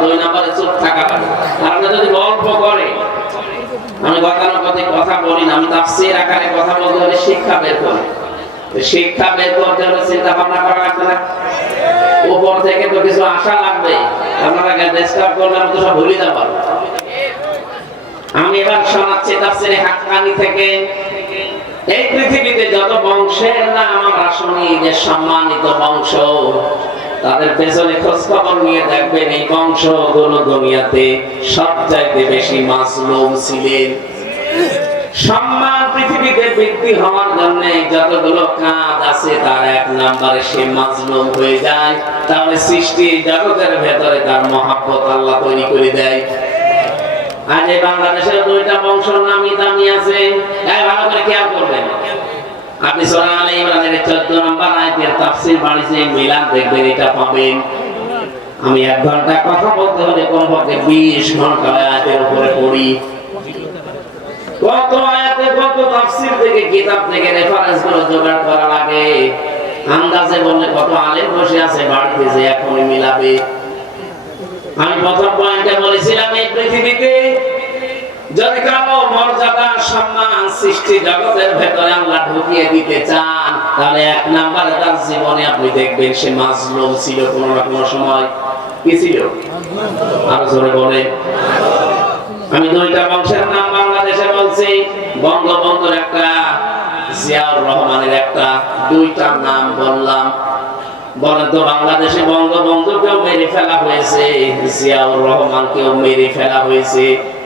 দুই নম্বরে চুপ থাকা আমরা যদি গল্প করে, আমি গতানুগতিক কথা বলি না, আমি তাফসীর আকারে কথা বলতে হলে শিক্ষা বের করি। শিক্ষা বের করতে হলে চিন্তা ভাবনা করা লাগবে না। উপর থেকে তো কিছু আশা লাগবে। আপনারা ডিস্টার্ব করলে আমি তো সব ভুলে যাব। আমি এবার শোনাচ্ছি তাফসীরে হাক্কানি থেকে, এই পৃথিবীতে যত বংশের নাম আমরা শুনি যে সম্মানিত বংশ তাদের পেছনে খোঁজ খবর নিয়ে দেখবেন এই বংশগুলো দুনিয়াতে সবচাইতে বেশি মাসলুম ছিলেন। সম্মান পৃথিবীতে বৃদ্ধি হওয়ার জন্য যতগুলো কাজ আছে, তার এক নাম্বারে সে মাজলুম হয়ে যায়। তাহলে সৃষ্টি জগতের ভেতরে তার মহাব্বত আল্লাহ তৈরি করে দেয়। আজ এই বাংলাদেশের দুইটা বংশ নামই দামি আছে। ভালো করে খেয়াল করবেন। আপনি আলে ইমরানের 14 নম্বর আয়াতের তাফসীর বাড়িতে মিলাদ দেখবেন, এটা পাবেন। আমি এক ঘণ্টা কথা বলতে হলে কমপক্ষে 20 ঘণ্টা আয়াতের উপরে পড়ি। কত আয়াতে, কত তাফসীর থেকে কিতাব থেকে রেফারেন্স জোগাড় করা লাগে। আন্দাজে বললে কত আলেম বসে আছে, বাড়িতে যে এখনই মিলাবে। আমি প্রথম পয়েন্টে বলেছিলাম, এই পৃথিবীতে যদি কারও মর্যাদা, সম্মান, সৃষ্টি জগতের ভেতরে আল্লাহ ঢুকিয়ে দিতে চান, তাহলে এক নাম্বারে তার জীবনে আপনি দেখবেন সে মাজলুম ছিল না সময়। কি ছিল? আরও জোরে বলে আমি দুইটা বংশের নাম বাংলাদেশে বলছি, বঙ্গবন্ধুর একটা, জিয়াউর রহমানের একটা, দুইটা নাম বললাম। বলেন তো, বাংলাদেশে বঙ্গবন্ধুকেও মেরে ফেলা হয়েছে, জিয়াউর রহমানকেও মেরে ফেলা হয়েছে।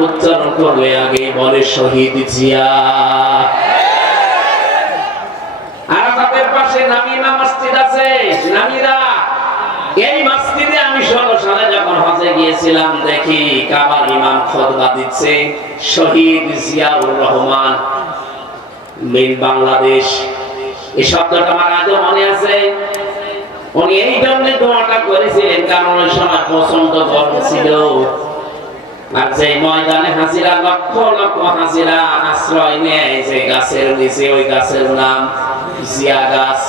উচ্চারণ করলে আগে বলে শহীদ জিয়া। আরাফাতের পাশে নামিমা মসজিদ আছে নামিরা এই গিয়েছিলাম দেখি কাবার ইমাম খতবা দিচ্ছে, শহীদ জিয়াউর রহমান। মেন বাংলাদেশ। এই শব্দটা আমার আজও মনে আছে। উনি এই জন্য দোয়াটা করেছিলেন, কারণ ওই সময় প্রচণ্ড গরম ছিল। আর যে ময়দানে হাজিরা, লক্ষ লক্ষ হাজিরা আশ্রয় নেয় যে গাছের নিচে, ওই গাছের নাম জিয়া গাছ।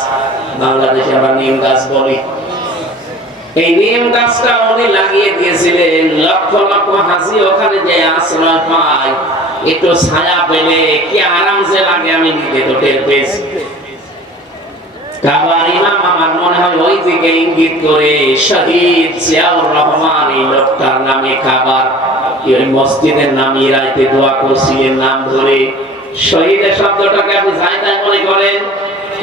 বাংলাদেশে আমরা নিম গাছ বলি। এই গাছটা উনি লাগিয়ে দিয়েছিলেন। লক্ষ লক্ষ হাসি ওখানে যে আশ্রয় পায়। একটু ছায়া পেলে কি লাগে আমি নিজে তো টের পেয়েছি। কাবার ইমাম আমার মনে হয় ওই দিকে ইঙ্গিত করে, শহীদ জিয়াউর রহমান, এই লোকটার নামে কাবার। ওই মসজিদের নামে রাইতে দোয়া করছিলেন, নাম ধরে। শহীদের শব্দটাকে আপনি যাই তাই মনে করেন?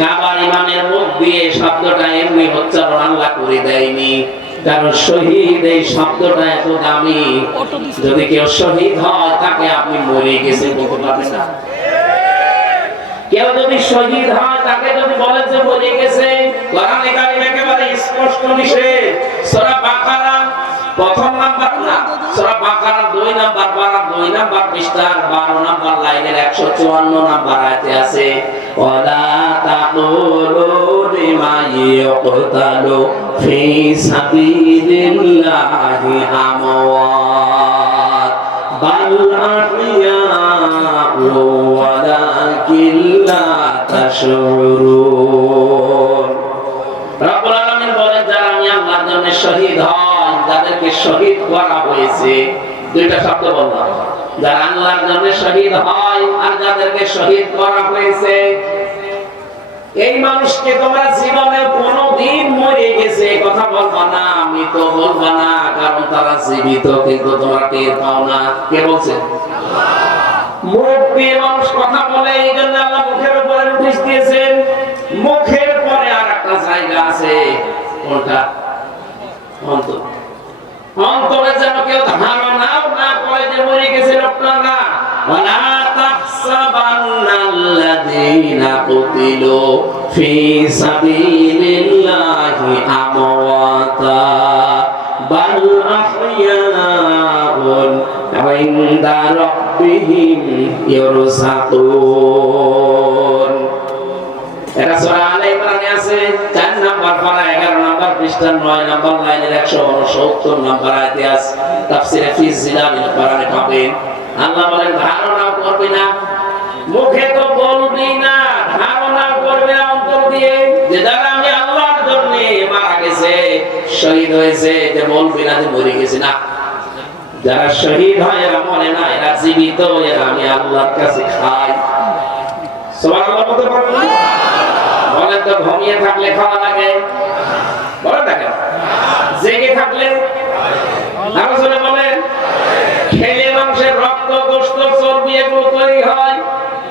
কাবার ইমামের মুখ দিয়ে শব্দটা এমনি উচ্চারণ আল্লাহ করে দেয়নি। কারণ শহীদ এই শব্দটা এত দামি, যদি কেউ শহীদ হয় তাকে আপনি মরে বলতে পারবেন না। কেউ যদি শহীদ হয় তাকে যদি যে মরে গেছে কারিম একেবারে স্পষ্ট সূরা বাকারা প্রথম নাম্বার না, সূরা বাকারা নাম্বার পারা, দুই নাম্বার পৃষ্ঠার 12 নাম্বার লাইনের 154 নাম্বার আছে ওয়ালা তাকুলু লিমা ইয়ুকতালু ফি সাবিলিল্লাহি আমওয়াত বাল আহইয়াউ ওয়ালাকিন লা তাশউরুন রব্বুল আলামিন বলেন, যারা আমি আল্লাহর জন্য শহীদ হয় যাদেরকে শহীদ করা হয়েছে। দুইটা শব্দ বললাম। যারা আল্লাহর জন্য শহীদ হয় আর যাদেরকে শহীদ করা হয়েছে। এই মানুষকে তোমরা জীবনে কোনোদিন মরে গেছে কথা বলবা না, আমি তো বলবা না, কারণ তারা জীবিত, কিন্তু তোমরা টের পাও না। কে বলছে? মুখ মানুষ কথা বলে, এই জন্য আল্লাহ মুখের উপরে নোটিশ দিয়েছেন, মুখের পরে আর একটা জায়গা আছে, কোনটা? অন্তর। অন্তরে যেন কেউ ধারণাও না করে যে মরে গেছে লোকটা না ওয়ালা তাহসাবান্নাল্লাযীনা কুতিলু ফি সাবিলিল্লাহি আমওয়াতা, বাল আহইয়াউন ইনদা রাব্বিহিম ইরসাকুন এটা সূরা আলে ইমরানে আছে 4 নম্বর নাম্বার পারা, এগারো নাম্বার পৃষ্ঠার নয় নাম্বার লাইনের একশো উনসত্তর নাম্বার পাবেন আল্লাহ বলেন, ধারণা করবি না। মুখে তো বলবি না, ধারণা করবি না অন্তর দিয়ে। যে যারা আমি আল্লাহর জন্য মারা গেছে, শহীদ হয়েছে, যে বলবি না যে মরে গেছি, না। যারা শহীদ হয়, এরা মনে না, এরা জীবিত, এরা আমি আল্লাহর কাছে খাই। থাকলে খাওয়া লাগে জোরে বলেন খেলে মানুষের রক্ত গোস্ত চর্বি এগুলো তৈরি হয়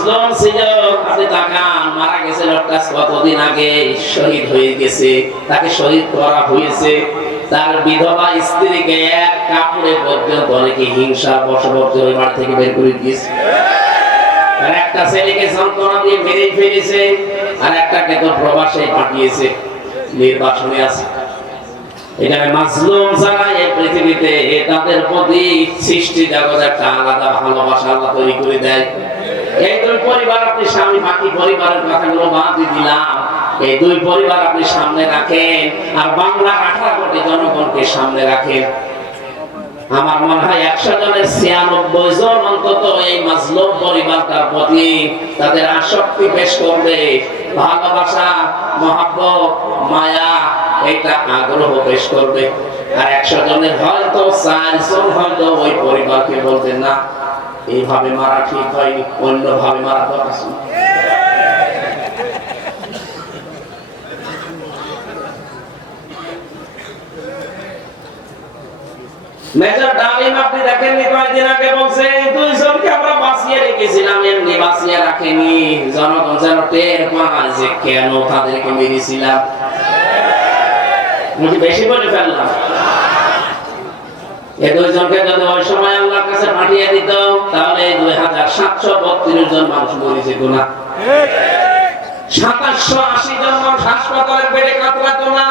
মাজলুম ছিল আপনি তাকান, মারা গেছে লোকটা কতদিন আগে, শহীদ হয়ে গেছে, তাকে শহীদ করা হয়েছে। তার বিধবা স্ত্রীকে এক কাপড়ে পর্যন্ত অনেকে হয়ে বাড়ি থেকে বের করে দিয়েছে। আর একটা ছেলেকে যন্ত্রণা দিয়ে মেরে ফেলেছে, আর একটাকে তো প্রবাসে পাঠিয়েছে নির্বাচনে আছে। এখানে মাজলুম যারা এই পৃথিবীতে, তাদের প্রতি সৃষ্টি জগৎ একটা আলাদা ভালোবাসা আল্লাহ তৈরি করে দেয়। এই দুই পরিবার আপনি বাকি পরিবারের কথাগুলো দিলাম। এই দুই পরিবার আপনি সামনে রাখেন আর আঠারো কোটি জনগণকে সামনে রাখেন। আমার মনে হয় একশো জনের ছিয়ানব্বই জন অন্তত এই মাজলুম পরিবারটার প্রতি তাদের আসক্তি পেশ করবে। ভালোবাসা, মহাব্বত, মায়া এটা আগ্রহ পেশ করবে। আর একশো জনের হয়তো চারজন হয়তো ওই পরিবারকে বলবেন না। এইভাবে মারা ঠিক মারা আপনি দেখেননি কয়েকদিন আগে বলছে, দুইজনকে আমরা বাঁচিয়ে বাঁচিয়ে রাখেনি। তাদেরকে বেশি বলে ফেললাম? এই যদি ওই সময় আল্লাহর কাছে পাঠিয়ে দিত, তাহলে দুই হাজার সাতশো বত্রিশ জন মানুষ মরেছে গুণা সাতাশশো আশি জন মানুষ না।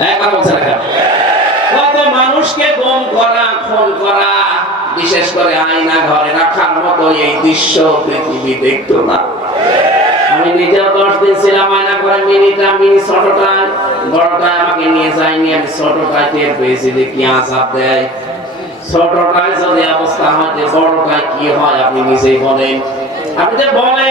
রাখা কত মানুষকে গম করা, খুন করা, বিশেষ করে আয়না ঘরে রাখার মতো এই দৃশ্য পৃথিবী দেখতো না। আমি নিজেও দশ দিন ছিলাম আয়না ঘরে মিনিটা মিনি ছোটটায় বড়টায় আমাকে নিয়ে যায়নি, আমি ছোটটায় টের পেয়েছি যে কি আসাব দেয়। ছোটটায় যদি অবস্থা হয় যে বড়টায় কি হয়, আপনি নিজেই বলেন। আপনি যে বলেন